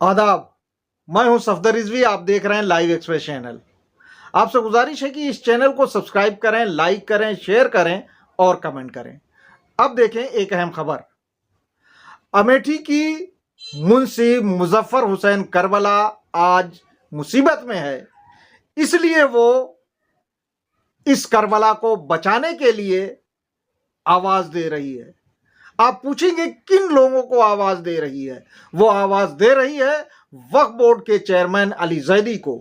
आदाब, मैं हूं सफदर रिजवी। आप देख रहे हैं लाइव एक्सप्रेस चैनल। आपसे गुजारिश है कि इस चैनल को सब्सक्राइब करें, लाइक करें, शेयर करें और कमेंट करें। अब देखें एक अहम खबर। अमेठी की मुंशी मुजफ्फर हुसैन करबला आज मुसीबत में है, इसलिए वो इस करबला को बचाने के लिए आवाज दे रही है। आप पूछेंगे किन लोगों को आवाज दे रही है? वो आवाज दे रही है वक्फ बोर्ड के चेयरमैन अली जैदी को।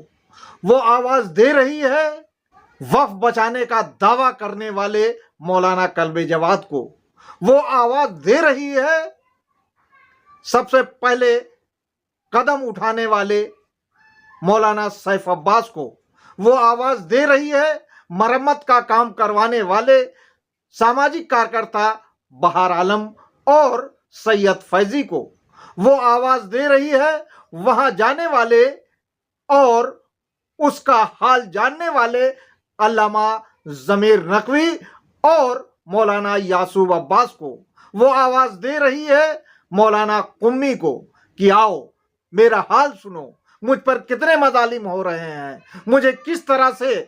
वो आवाज दे रही है वक्फ बचाने का दावा करने वाले मौलाना कल्बे जवाद को। वो आवाज दे रही है सबसे पहले कदम उठाने वाले मौलाना सैफ अब्बास को। वो आवाज दे रही है मरम्मत का काम करवाने वाले सामाजिक कार्यकर्ता बहार आलम और सैयद फैजी को। वो आवाज दे रही है वहां जाने वाले और उसका हाल जानने वाले अल्लामा जमीर नकवी और मौलाना यासूब अब्बास को। वो आवाज दे रही है मौलाना कुम्मी को कि आओ मेरा हाल सुनो, मुझ पर कितने मजालिम हो रहे हैं, मुझे किस तरह से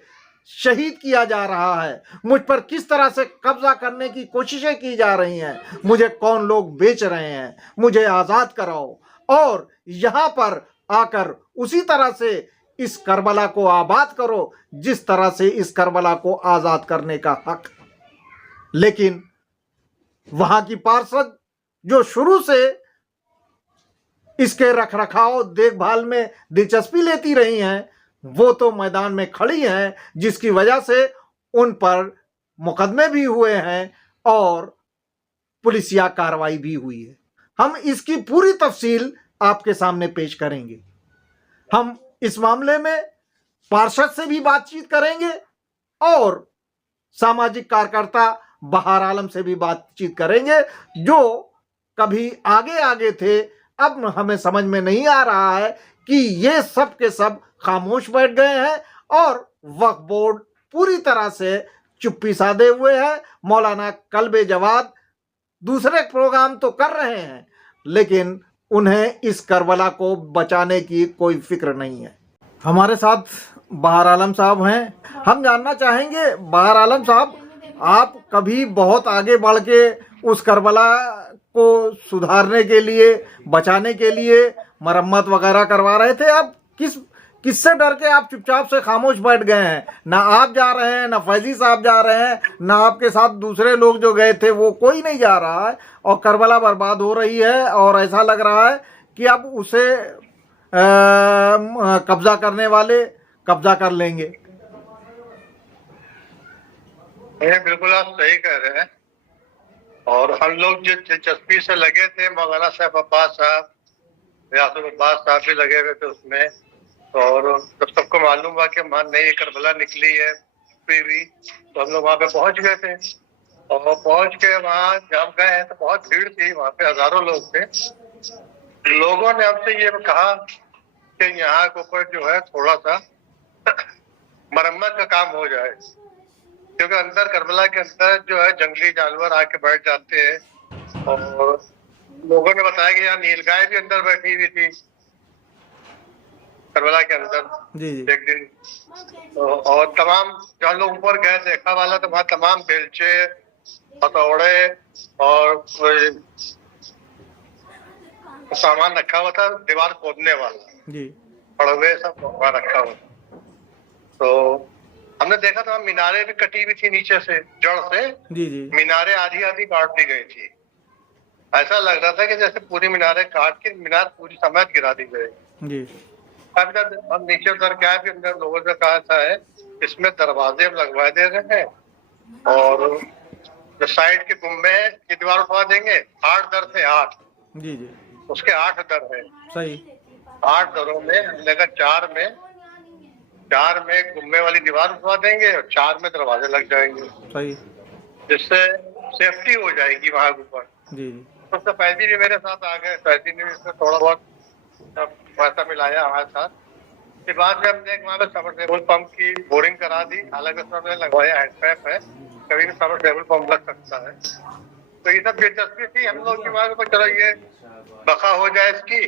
शहीद किया जा रहा है, मुझ पर किस तरह से कब्जा करने की कोशिशें की जा रही हैं, मुझे कौन लोग बेच रहे हैं, मुझे आजाद कराओ। और यहां पर आकर उसी तरह से इस करबला को आबाद करो जिस तरह से इस करबला को आजाद करने का हक। लेकिन वहां की पार्षद जो शुरू से इसके रखरखाव देखभाल में दिलचस्पी लेती रही हैं, वो तो मैदान में खड़ी हैं, जिसकी वजह से उन पर मुकदमे भी हुए हैं और पुलिसिया कार्रवाई भी हुई है। हम इसकी पूरी तफसील आपके सामने पेश करेंगे। हम इस मामले में पार्षद से भी बातचीत करेंगे और सामाजिक कार्यकर्ता बहार आलम से भी बातचीत करेंगे जो कभी आगे आगे थे। अब हमें समझ में नहीं आ रहा है कि ये सब के सब खामोश बैठ गए हैं और वक्फ बोर्ड पूरी तरह से चुप्पी साधे हुए है। मौलाना कल्बे जवाद दूसरे प्रोग्राम तो कर रहे हैं, लेकिन उन्हें इस करबला को बचाने की कोई फिक्र नहीं है। हमारे साथ बहार आलम साहब हैं। हम जानना चाहेंगे बहार आलम साहब, आप कभी बहुत आगे बढ़ के उस करबला को सुधारने के लिए, बचाने के लिए मरम्मत वगैरह करवा रहे थे। आप किससे डर के आप चुपचाप से खामोश बैठ गए हैं? ना आप जा रहे हैं, ना फैजी साहब जा रहे हैं, ना आपके साथ दूसरे लोग जो गए थे वो कोई नहीं जा रहा है और करबला बर्बाद हो रही है और ऐसा लग रहा है कि अब उसे कब्जा करने वाले कब्जा कर लेंगे। बिल्कुल आप सही कह रहे हैं। और हम लोग जो दिलचस्पी से लगे थे, मौलाना सैफ अब्बास साहब, यासूब अब्बास साहब भी लगे हुए थे उसमें। और जब सबको मालूम हुआ कि वहाँ नई करबला निकली है भी, तो हम लोग वहाँ पे पहुंच गए थे। और पहुंच के वहाँ जब गए हैं तो बहुत भीड़ थी, वहाँ पे हजारों लोग थे। लोगों ने हमसे ये कहा कि यहाँ के ऊपर जो है थोड़ा सा मरम्मत का काम हो जाए, क्योंकि अंदर करबला के अंदर जो है जंगली जानवर आके बैठ जाते हैं। और लोगों ने बताया कि यहाँ नीलगाय भी अंदर बैठी हुई थी करबला के अंदर एक दिन। और तमाम जहाँ लोग ऊपर गए देखा वाला, तो वहाँ तमाम बेलचे, हथौड़े और सामान रखा हुआ था, दीवार खोदने वाला पड़वे सब वहाँ रखा हुआ था। तो हमने देखा था मीनारें भी कटी हुई थी नीचे से, जड़ से मीनारें आधी आधी काट दी गई थी। ऐसा लग रहा था कि जैसे पूरी मीनारें काट के मीनार पूरी समेत गिरा दी गई। हम नीचे उतर के आए, फिर अंदर लोगों से कहा था है इसमें दरवाजे हम लगवा दे रहे हैं और जो साइड के गुम्बे की दीवार उठवा देंगे। 8 दर थे, 8 उसके 8 दर है। सही 8 दरों में हमने कहा 4 में गुम्बे वाली दीवार उठवा देंगे और 4 में दरवाजे लग जाएंगे, सही, जिससे सेफ्टी हो जाएगी वहां ऊपर। तो फैजी भी मेरे साथ आ गए, फैजी ने इसमें थोड़ा बहुत पैसा मिलाया हमारे साथ। फिर बाद में हमने वहाँ पे सबमर्सिबल पंप की बोरिंग करा दी। हालांकि उसमें हमने लगवाया हैंडपैप है, कभी भी सबमर्सिबल पंप लग सकता है। तो ये सब दिलचस्पी थी हम लोग की, वहां पर चलो ये बका हो जाए इसकी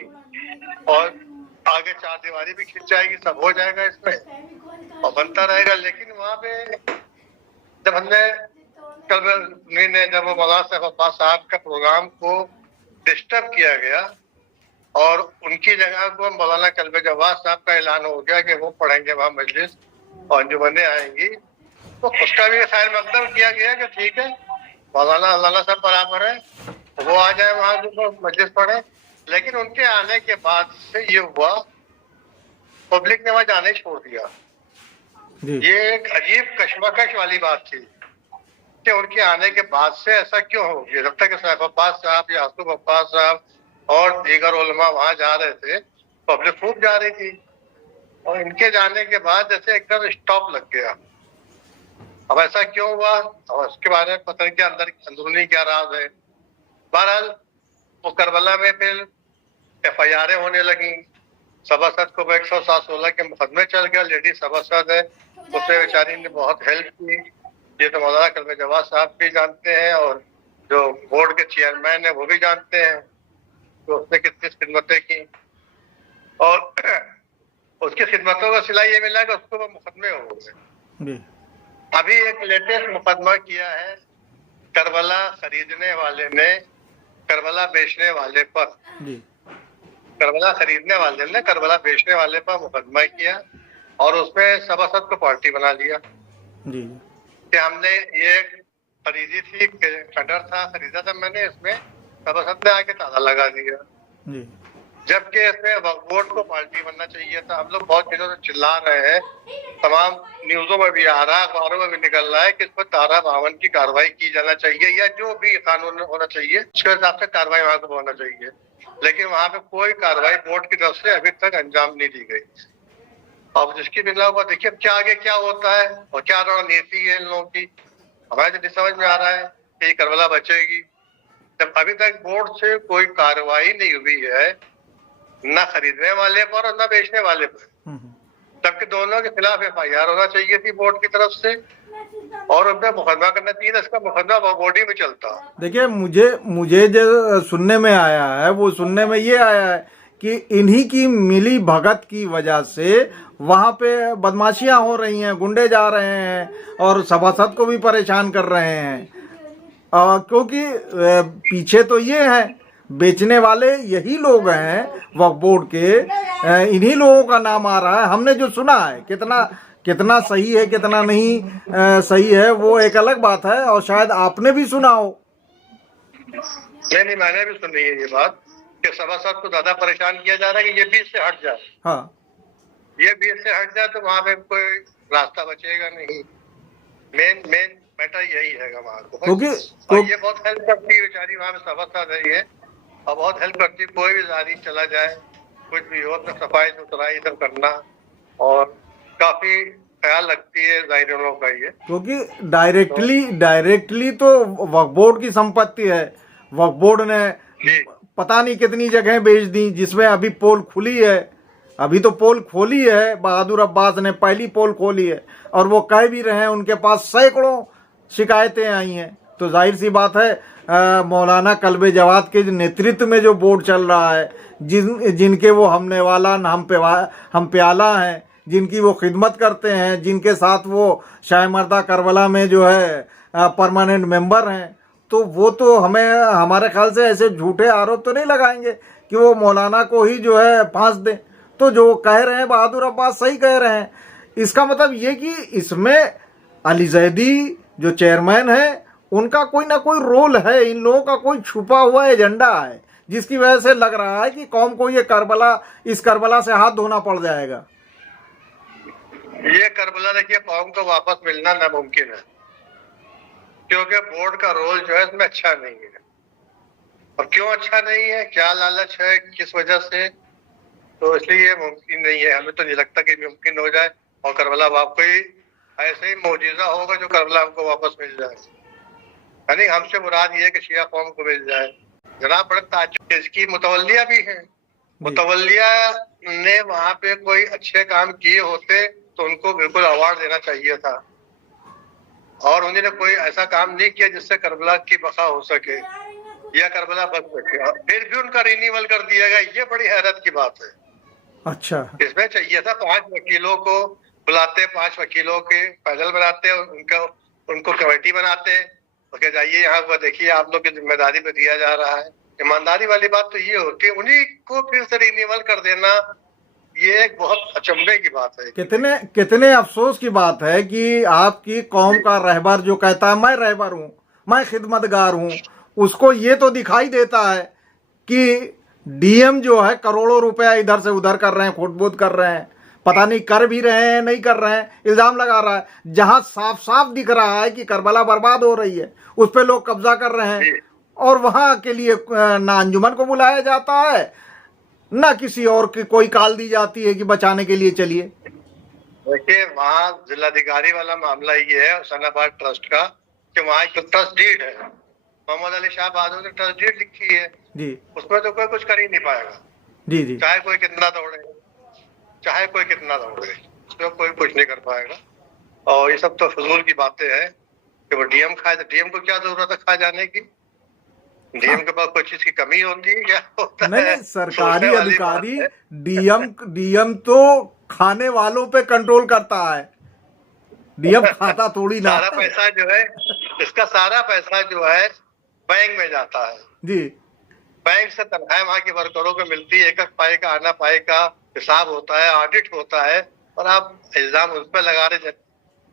और आगे चार दीवारी भी खिंच जाएगी, सब हो जाएगा इसमें और बनता रहेगा। लेकिन वहां पे जब हमने जब मौलाना साहब अब्बास साहब का प्रोग्राम को डिस्टर्ब किया गया और उनकी जगह को मौलाना कल्बे जवाद साहब का ऐलान हो गया कि वो पढ़ेंगे वहां मजलिस और अंजुमनें आएंगी, तो उसका भी खैर मकदम किया गया कि ठीक है मौलाना अल्लाह सब बराबर है, वो आ जाए वहां जो मजलिस पढ़े। लेकिन उनके आने के बाद से ये हुआ, पब्लिक ने वहां जाने छोड़ दिया। ये एक अजीब कश्मकश वाली बात थी कि उनके आने के बाद से ऐसा क्यों हो गया। जब तक सैफ अब्बास साहब, यासूब अब्बास साहब और दीगर उलमा वहां जा रहे थे, पब्लिक खूब जा रही थी, और इनके जाने के बाद जैसे एकदम स्टॉप लग गया। अब ऐसा क्यों हुआ और उसके बारे में पता नहीं क्या अंदरूनी क्या राज है। बहरहाल वो करबला में फिर FIR होने लगी, सभासद को 107-16 के मुकदमे चल गया। लेडी सभासद है, उसने बेचारी ने बहुत हेल्प की, ये तो मौलाना कल्बे जवाद साहब भी जानते हैं और जो बोर्ड के चेयरमैन है वो भी जानते हैं तो उसने कितनी खिदमतें की। और उसकी खिदमतों का सिला ये मिला कि उसको वो मुकदमे हो गए। अभी एक लेटेस्ट मुकदमा किया है करबला खरीदने वाले ने करबला बेचने वाले पर, करबला खरीदने वाले ने करबला बेचने वाले पर मुकदमा किया और उसमें सभासद को पार्टी बना लिया कि हमने ये खरीदी थी, खंडर था, खरीदा था मैंने, इसमें सभासद ने आके ताला लगा दिया। जबकि इसमें वक्फ बोर्ड को पार्टी बनना चाहिए था। हम लोग बहुत दिनों से चिल्ला रहे हैं, तमाम न्यूजों में भी आ रहा है, अखबारों में भी निकल रहा है कि इस पर धारा 52 की कार्रवाई की जाना चाहिए या जो भी कानून होना चाहिए उसके हिसाब से कार्रवाई वहां को होना चाहिए। लेकिन वहां पे कोई कार्रवाई बोर्ड की तरफ से अभी तक अंजाम नहीं दी गई। अब जिसकी बिना हुआ देखिए क्या आगे क्या होता है और क्या रणनीति है इन लोगों की, हमें तो नहीं समझ में आ रहा है कि करबला बचेगी जब अभी तक बोर्ड से कोई कार्रवाई नहीं हुई है, न खरीदने वाले पर और न बेचने वाले पर। जबकि दोनों के खिलाफ FIR होना चाहिए थी बोर्ड की तरफ से और उनपे मुकदमा करना चाहिए। इसका मुकदमा बॉडी में चलता। देखिए मुझे जो सुनने में आया है वो सुनने में ये आया है कि इन्हीं की मिली भगत की वजह से वहां पे बदमाशियां हो रही हैं, गुंडे जा रहे हैं और सभासद को भी परेशान कर रहे हैं। क्योंकि पीछे तो ये है, बेचने वाले यही लोग हैं वक्फ बोर्ड के, इन्हीं लोगों का नाम आ रहा है। हमने जो सुना है कितना सही है कितना नहीं सही है वो एक अलग बात है और शायद आपने भी सुना हो। नहीं, मैंने भी सुनी है ये बात कि सभासद को ज्यादा परेशान किया जा रहा है कि ये बीच से हट जाए। हाँ, ये बीच से हट जाए तो वहां पे कोई रास्ता बचेगा नहीं। मेन मैटर यही है वहां को, क्योंकि ये बहुत हेल्प करती है बेचारी वहां पे सभासद है ये, और बहुत हेल्प करती है। कोई भी जारी चला जाए, कुछ भी हो, तो सफाई सुथराई सब करना और काफी ख्याल रखती है जाहिर लोगों का ये, क्योंकि डायरेक्टली तो वक्फ बोर्ड की संपत्ति है। वक्फ बोर्ड ने पता नहीं कितनी जगह बेच दी जिसमें अभी पोल खुली है। अभी तो पोल खोली है, बहादुर अब्बास ने पहली पोल खोली है और वो कह भी रहे हैं उनके पास सैकड़ों शिकायतें आई हैं। तो जाहिर सी बात है मौलाना कल्बे जवाद के नेतृत्व में जो बोर्ड चल रहा है, जिनके वो हमने वाला हम प्याला हैं, जिनकी वो खिदमत करते हैं, जिनके साथ वो शाह-ए-मर्दा करबला में जो है परमानेंट मेंबर हैं, तो वो तो हमें हमारे ख्याल से ऐसे झूठे आरोप तो नहीं लगाएंगे कि वो मौलाना को ही जो है फांस दें। तो जो कह रहे हैं बहादुर अब्बास सही कह रहे हैं। इसका मतलब ये कि इसमें अली जैदी जो चेयरमैन है उनका कोई ना कोई रोल है, इन लोगों का कोई छुपा हुआ एजेंडा है जिसकी वजह से लग रहा है कि कौम को ये इस करबला से हाथ धोना पड़ जाएगा। ये करबला देखिए कौम को वापस मिलना नामुमकिन है, क्योंकि बोर्ड का रोल जो है इसमें अच्छा नहीं है। और क्यों अच्छा नहीं है, क्या लालच है, किस वजह से, तो इसलिए मुमकिन नहीं है। हमें तो नहीं लगता कि मुमकिन हो जाए और करबला वाकई ऐसे ही मौजूदा होगा जो करबला हमको वापस मिल जाए। यानी हमसे मुराद ये है कि शिया कौम को मिल जाए। जनाब बड़े ताज्जुब, इसकी मुतवल्लिया भी है। मुतवल्लिया ने वहां पे कोई अच्छे काम किए होते तो उनको बिल्कुल अवार्ड देना चाहिए था, और उन्होंने कोई ऐसा काम नहीं किया जिससे करबला की बका हो सके। या करबला बच सके, फिर भी उनका रिन्यूअल कर दिया गया। ये बड़ी हैरत की बात है। अच्छा, इसमें चाहिए था 5 वकीलों को बुलाते, 5 वकीलों के पैनल बनाते, उनको कमेटी बनाते, ओके जाइए यहाँ पर देखिए आप लोग की जिम्मेदारी पे दिया जा रहा है। ईमानदारी वाली बात तो ये होती है, उन्हीं को फिर से रिन्यूअल कर देना, ये एक बहुत अचंभे की बात है। कितने अफसोस की बात है कि आपकी कौम का रहबर जो कहता है मैं रहबर हूँ, मैं खिदमतगार हूँ, उसको ये तो दिखाई देता है कि डीएम जो है करोड़ों रुपया इधर से उधर कर रहे हैं, खोट-बोट कर रहे हैं, पता नहीं कर भी रहे हैं नहीं कर रहे हैं, इल्जाम लगा रहा है। जहां साफ साफ दिख रहा है कि करबला बर्बाद हो रही है, उस पर लोग कब्जा कर रहे हैं, और वहां के लिए ना अंजुमन को बुलाया जाता है, ना किसी और की कोई कॉल दी जाती है कि बचाने के लिए चलिए। देखिए वहाँ जिलाधिकारी वाला मामला ये है हुसैनाबाद ट्रस्ट का कि वहाँ एक ट्रस्ट डीड है, मोहम्मद अली शाह बहादुर ने ट्रस्ट डीड लिखी है जी, उसमें तो कोई कुछ कर ही नहीं पाएगा। जी जी, चाहे कोई कितना दौड़े, चाहे कोई कितना दौड़े, उसमें कोई कुछ नहीं कर पाएगा। और ये सब तो फजूल की बातें हैं कि वो डीएम खाए, तो डीएम को क्या जरूरत है खा जाने की? डीएम के पास कोई चीज की कमी होती है क्या? होता नहीं है, नहीं, सरकारी सोचने वाली अधिकारी बात है। डीएम तो खाने वालों पे कंट्रोल करता है, डीएम खाता थोड़ी ना सारा है। पैसा जो है, इसका सारा पैसा जो है बैंक में जाता है। जी, बैंक से तनख्वाह वहाँ के वर्करों को मिलती है, एक एक पाई का आना पाई का हिसाब होता है, ऑडिट होता है, और आप इल्जाम उस पर लगा रहे,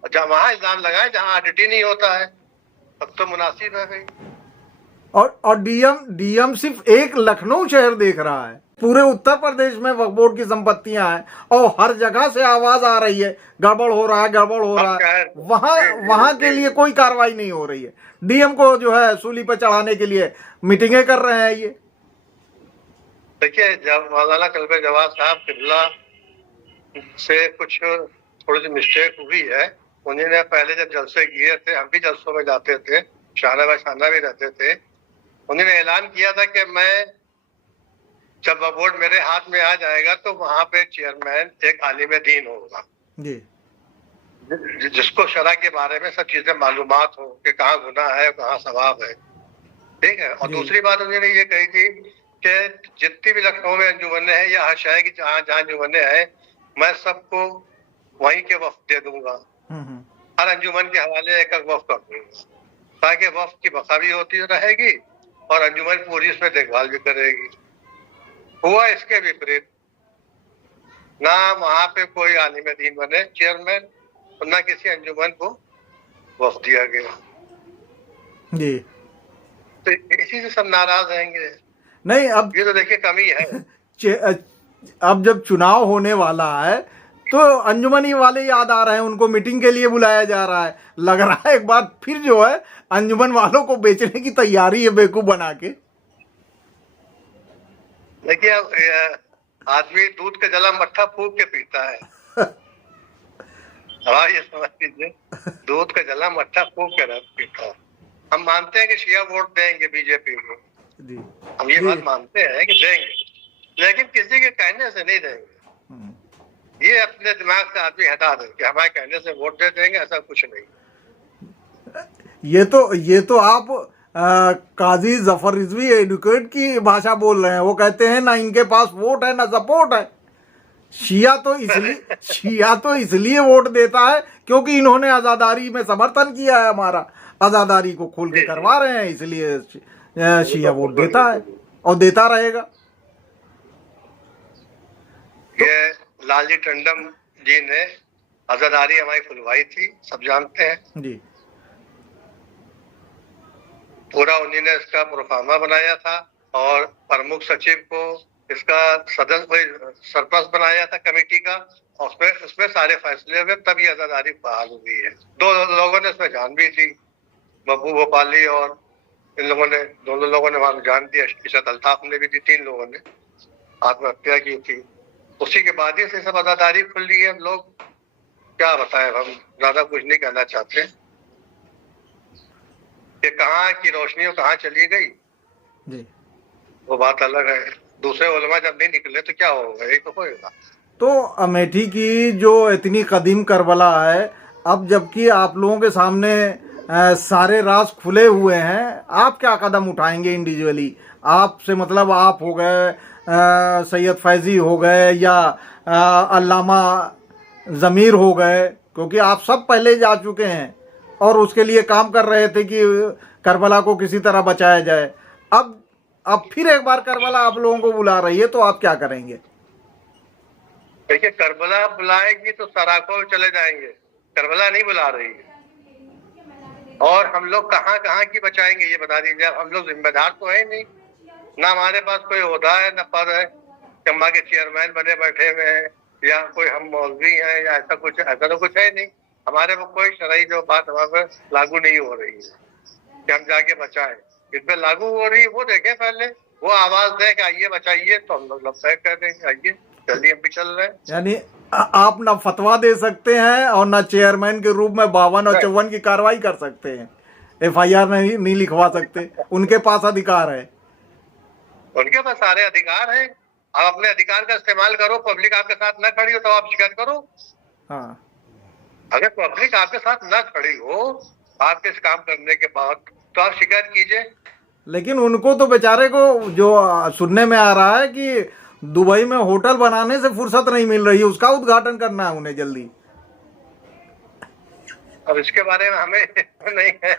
जहाँ वहां इल्जाम लगाए जहाँ ऑडिट ही नहीं होता है, तब तो मुनासिब है भाई। और डीएम सिर्फ एक लखनऊ शहर देख रहा है, पूरे उत्तर प्रदेश में वक्फ बोर्ड की संपत्तियां हैं और हर जगह से आवाज आ रही है गड़बड़ हो रहा है, गड़बड़ हो रहा है। वहां के लिए कोई कार्रवाई नहीं हो रही है, डीएम को जो है सूली पे चढ़ाने के लिए मीटिंगें कर रहे हैं। ये देखिए जब मौलाना कल्बे जवाद साहब किबला से कुछ थोड़ी सी मिस्टेक हुई है, उन्होंने पहले जब जलसे किए थे, हम भी जलसों में जाते थे, शाहना भी रहते थे, उन्होंने ऐलान किया था कि मैं जब बोर्ड मेरे हाथ में आ जाएगा तो वहां पे चेयरमैन एक आलिम दीन होगा जी, जिसको शरअ के बारे में सब चीजें मालूमात हो कि कहाँ गुनाह है कहाँ सवाब है, ठीक है। और दूसरी बात उन्होंने ये कही थी कि जितनी भी लखनऊ में अंजुमने हैं या हर शहर की जहाँ जहाँ अंजुमने हैं, मैं सबको वहीं के वफ्द दे दूंगा, हर अंजुमन के हवाले एक वफ्द कर दूंगा, ताकि वफ्द की बका भी होती रहेगी और अंजुमन पूरी उसमें देखभाल भी करेगी। हुआ इसके विपरीत, ना वहां पे कोई आलिम दीन बने चेयरमैन और ना किसी अंजुमन को वफ्द दिया गया जी। तो इसी से सब नाराज रहेंगे। नहीं, अब ये तो देखिए कमी है। अब जब चुनाव होने वाला है तो अंजुमनी वाले याद आ रहे हैं, उनको मीटिंग के लिए बुलाया जा रहा है। लग रहा है एक बार फिर जो है अंजुमन वालों को बेचने की तैयारी है बेवकूफ बना के। देखिए आदमी दूध का जला मट्ठा फूक के पीता है। हाँ ये समझ लीजिए, दूध का जला मट्ठा फूक के पीता है। हम मानते हैं कि शिया वोट देंगे बीजेपी को, हम ये बात मानते हैं कि देंगे, लेकिन किसी के कहने से नहीं देंगे। ये अपने दिमाग से आदमी हटा दे कि हमारे कहने से वोट दे देंगे, ऐसा कुछ नहीं। ये तो आप काजी जफर रिजवी एडवोकेट की भाषा बोल रहे हैं। वो कहते हैं ना इनके पास वोट है ना सपोर्ट है। शिया तो इसलिए वोट देता है क्योंकि इन्होंने आजादारी में समर्थन किया है, हमारा आजादारी को खोल के करवा रहे हैं, इसलिए शिया वोट देता है और देता रहेगा। ये लालजी टंडन जी ने आजादारी हमारी खुलवाई थी, सब जानते हैं जी। पूरा उन्हीं ने इसका प्रोफार्मा बनाया था और प्रमुख सचिव को इसका सदस्य सरपरस्त बनाया था कमेटी का, और उसमें सारे फैसले हुए, तब ये आजादारी बहाल हुई है। 2 लोगों ने इसमें जान भी दी, बब्बू भोपाली और इन लोगों ने, दोनों लोगों ने वहां जान दी, इशरत अल्ताफ ने भी दी, 3 लोगों ने आत्महत्या की थी। उसी के बाद ही से सब आजादारी खुल रही है। लोग क्या बताएं, हम ज्यादा कुछ नहीं कहना चाहते कि कहाँ की रोशनी कहाँ चली गई जी, वो बात अलग है। दूसरे उलमा जब नहीं निकले तो क्या होगा, यही तो होगा। तो अमेठी की जो इतनी कदीम करबला है, अब जबकि आप लोगों के सामने सारे राज खुले हुए हैं, आप क्या कदम उठाएंगे इंडिविजुअली? आपसे मतलब आप हो गए, सैयद फैजी हो गए, या अल्लामा ज़मीर हो गए, क्योंकि आप सब पहले जा चुके हैं और उसके लिए काम कर रहे थे कि करबला को किसी तरह बचाया जाए। अब फिर एक बार करबला आप लोगों को बुला रही है, तो आप क्या करेंगे? देखिए, करबला बुलाएगी तो सराखों चले जाएंगे, करबला नहीं बुला रही है। और हम लोग कहाँ कहाँ की बचाएंगे ये बता दीजिए। हम लोग जिम्मेदार तो है नहीं, ना हमारे पास कोई ओहदा है ना पद है, चंबा के चेयरमैन बने बैठे हुए हैं, या कोई हम मौलवी हैं, या ऐसा तो कुछ है नहीं। हमारे में कोई शरई जो बात हमारे पर लागू नहीं हो रही है कि हम जाके बचाएं। इस पे लागू हो रही है वो देखें, पहले वो आवाज दे कि आइए बचाइए, तो हम लोग लबैक कर देंगे, आइए जल्दी, हम भी चल रहे हैं। यानी आप ना फतवा दे सकते हैं और ना चेयरमैन के रूप में 52 और 54 की कार्रवाई कर सकते हैं, FIR नहीं लिखवा सकते। उनके पास अधिकार है, उनके पास सारे अधिकार हैं। आप अपने अधिकार का इस्तेमाल करो। पब्लिक आपके साथ न खड़ी हो तो आप शिकायत करो। हाँ, अगर पब्लिक आपके साथ न खड़ी हो आपके इस काम करने के बाद, तो आप शिकायत कीजिए। लेकिन उनको तो बेचारे को जो सुनने में आ रहा है कि दुबई में होटल बनाने से फुर्सत नहीं मिल रही, उसका उद्घाटन करना है उन्हें जल्दी। अब इसके बारे में हमें नहीं है।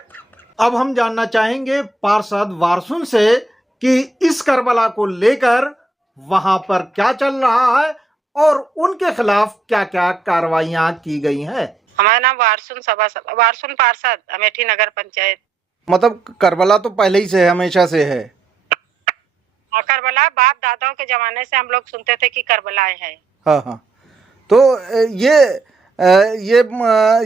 अब हम जानना चाहेंगे पार्षद वारसुन से कि इस करबला को लेकर वहां पर क्या चल रहा है और उनके खिलाफ क्या क्या कार्रवाइयां की गई हैं। हमारा नाम वारसुन पार्षद, अमेठी नगर पंचायत। मतलब करबला तो पहले ही से, हमेशा से है। करबला बाप दादाओं के जमाने से हम लोग सुनते थे कि करबलाएं हैं। हाँ। तो ये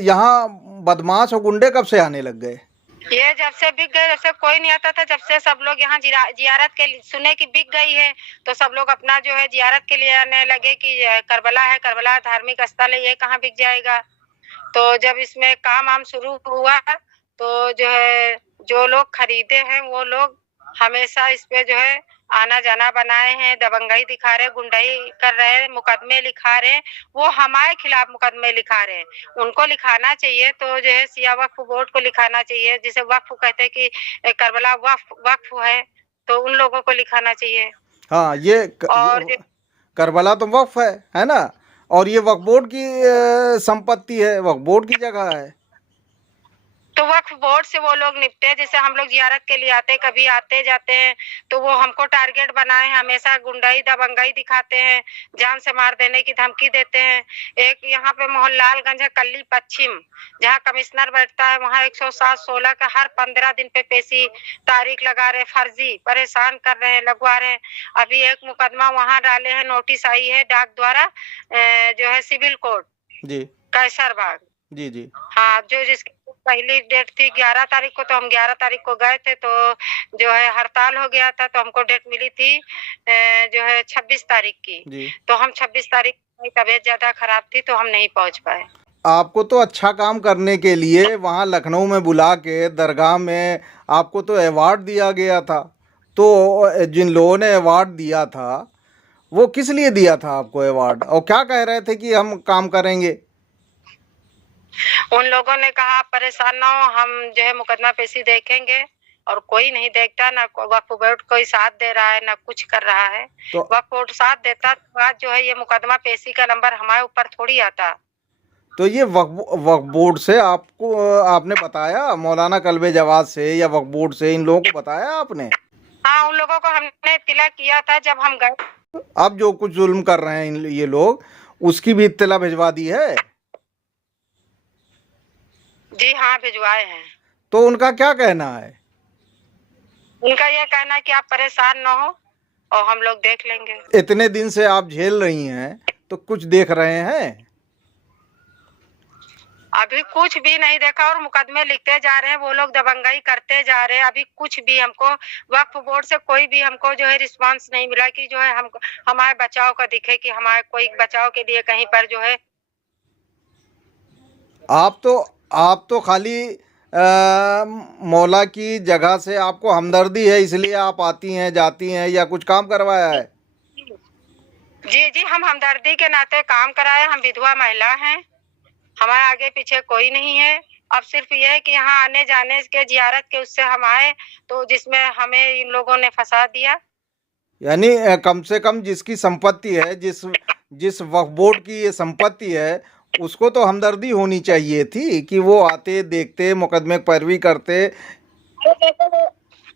यहाँ बदमाश और गुंडे कब से आने लग गए? ये जब से बिक गए, जब से कोई नहीं आता था, जब से सब लोग यहाँ जियारत के सुने कि बिक गई है, तो सब लोग अपना जो है जियारत के लिए आने लगे कि करबला है, करबला धार्मिक स्थल है, ये कहाँ बिक जाएगा। तो जब इसमें काम आम शुरू हुआ तो जो है जो लोग खरीदे हैं वो लोग हमेशा इस पे जो है आना जाना बनाए हैं, दबंगई दिखा रहे, गुंडाई कर रहे, मुकदमे लिखा रहे। वो हमारे खिलाफ मुकदमे लिखा रहे, उनको लिखाना चाहिए तो जो है सिया वक्फ बोर्ड को लिखाना चाहिए, जिसे वक्फ कहते हैं कि करबला वक्फ है, तो उन लोगों को लिखाना चाहिए। हाँ, ये करबला तो वक्फ है ना, और ये वक्फ बोर्ड की संपत्ति है, वक्फ बोर्ड की जगह है, तो वक्फ बोर्ड से वो लोग निपटे। जैसे हम लोग जियारत के लिए आते, कभी आते जाते हैं, तो वो हमको टारगेट बनाए हैं, हमेशा गुंडाई दबंगाई दिखाते हैं, जान से मार देने की धमकी देते हैं। एक यहाँ पे मोहनलालगंज है, कल्ली पश्चिम, जहाँ कमिश्नर बैठता है, वहाँ 107-16 का हर 15 दिन पे पेशी तारीख लगा रहे, फर्जी परेशान कर रहे हैं, लगवा रहे हैं। अभी एक मुकदमा वहाँ डाले हैं, नोटिस आई है डाक द्वारा, जो है सिविल कोर्ट जी, कैसरबाग। जी। हाँ, जो जिसकी पहली डेट थी 11 तारीख को, तो हम 11 तारीख को गए थे, तो जो है हड़ताल हो गया था, तो हमको डेट मिली थी जो है 26 तारीख की जी। तो हम 26 तारीख की तबीयत ज्यादा खराब थी तो हम नहीं पहुंच पाए। आपको तो अच्छा काम करने के लिए वहाँ लखनऊ में बुला के दरगाह में आपको तो अवार्ड दिया गया था। तो जिन लोगों ने अवार्ड दिया था वो किस लिए दिया था आपको अवार्ड, और क्या कह रहे थे कि हम काम करेंगे? उन लोगों ने कहा आप परेशान ना हो, हम जो है मुकदमा पेशी देखेंगे, और कोई नहीं देखता, ना वक्फ बोर्ड कोई साथ दे रहा है, ना कुछ कर रहा है। तो वक्फ बोर्ड साथ देता तो आज जो है ये मुकदमा पेशी का नंबर हमारे ऊपर थोड़ी आता। तो ये वक्फ बोर्ड से आपको आपने बताया, मौलाना कल्बे जवाद से या वक्फ बोर्ड से इन लोगों को बताया आपने? हाँ, उन लोगों को हमने इत्तला किया था जब हम गए। अब जो कुछ जुल्म कर रहे हैं ये लोग, उसकी भी इत्तला भिजवा दी है? जी हाँ, भिजवाए हैं। तो उनका क्या कहना है? उनका यह कहना है कि आप परेशान न हो और हम लोग देख लेंगे। इतने दिन से आप झेल रही हैं तो कुछ देख रहे हैं? अभी कुछ भी नहीं देखा, और मुकदमे लिखते जा रहे हैं, वो लोग दबंगाई करते जा रहे हैं। अभी कुछ भी हमको वक्फ बोर्ड से कोई भी हमको जो है रिस्पांस नहीं मिला कि जो है हमको हमारे बचाव का दिखे, कि हमारे कोई बचाव के लिए कहीं पर जो है। आप तो खाली मौला की जगह से आपको हमदर्दी है इसलिए आप आती हैं जाती हैं, या कुछ काम करवाया है? जी, हम हमदर्दी के नाते काम कराए। हम विधवा महिला हैं, हमारे आगे पीछे कोई नहीं है, अब सिर्फ ये है कि यहाँ आने जाने के जियारत के उससे हम आए, तो जिसमें हमें इन लोगों ने फंसा दिया। यानी कम से कम जिसकी संपत्ति है, जिस वक्फ बोर्ड की ये संपत्ति है, उसको तो हमदर्दी होनी चाहिए थी कि वो आते, देखते, मुकदमे की पैरवी करते।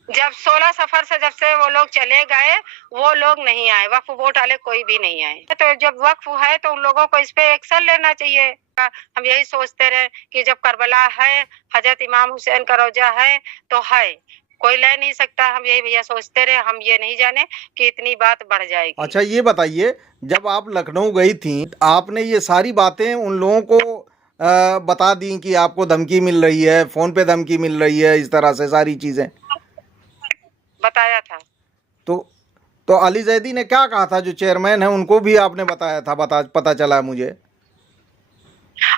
जब 16 सफर से जब से वो लोग चले गए, वो लोग नहीं आए, वक्फ बोर्ड वाले कोई भी नहीं आए। तो जब वक्फ है तो उन लोगों को इस पे एक्शन लेना चाहिए। हम यही सोचते रहे कि जब करबला है, हजरत इमाम हुसैन का रोजा है तो है, कोई ले नहीं सकता। हम यही भैया सोचते रहे, हम ये नहीं जाने कि इतनी बात बढ़ जाएगी। अच्छा ये बताइए, जब आप लखनऊ गई थी, आपने ये सारी बातें उन लोगों को बता दी कि आपको धमकी मिल रही है, फोन पे धमकी मिल रही है, इस तरह से सारी चीजें बताया था। तो अली जैदी ने क्या कहा था, जो चेयरमैन है, उनको भी आपने बताया था? पता चला मुझे।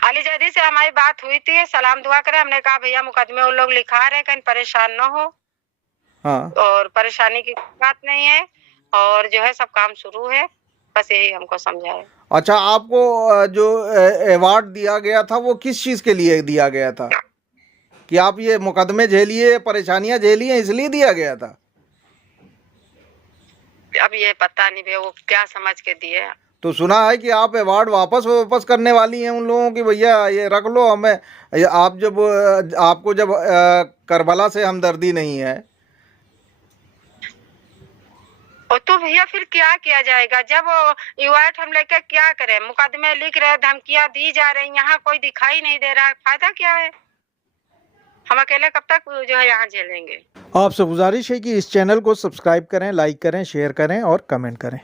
अली जैदी से हमारी बात हुई थी, सलाम दुआ करे। हमने कहा भैया मुकदमे वो लोग लिखा रहे, कहीं परेशान न हो। हाँ। और परेशानी की बात नहीं है, और जो है सब काम शुरू है, बस यही हमको समझाए। अच्छा, आपको जो अवार्ड दिया गया था वो किस चीज के लिए दिया गया था? कि आप ये मुकदमे झेलिए, परेशानियां झेलिए, इसलिए दिया गया था? अब ये पता नहीं भैया वो क्या समझ के दिए। तो सुना है कि आप अवार्ड वापस करने वाली हैं उन लोगों की, भैया ये रख लो हमें। आपको जब करबला से हमदर्दी नहीं है तो भैया फिर क्या किया जाएगा? जब अवार्ड हम लेकर क्या करें? मुकदमे लिख रहे, धमकियां दी जा रही, यहाँ कोई दिखाई नहीं दे रहा है, फायदा क्या है? हम अकेले कब तक जो है यहाँ झेलेंगे? आपसे गुजारिश है कि इस चैनल को सब्सक्राइब करें, लाइक करें, शेयर करें और कमेंट करें।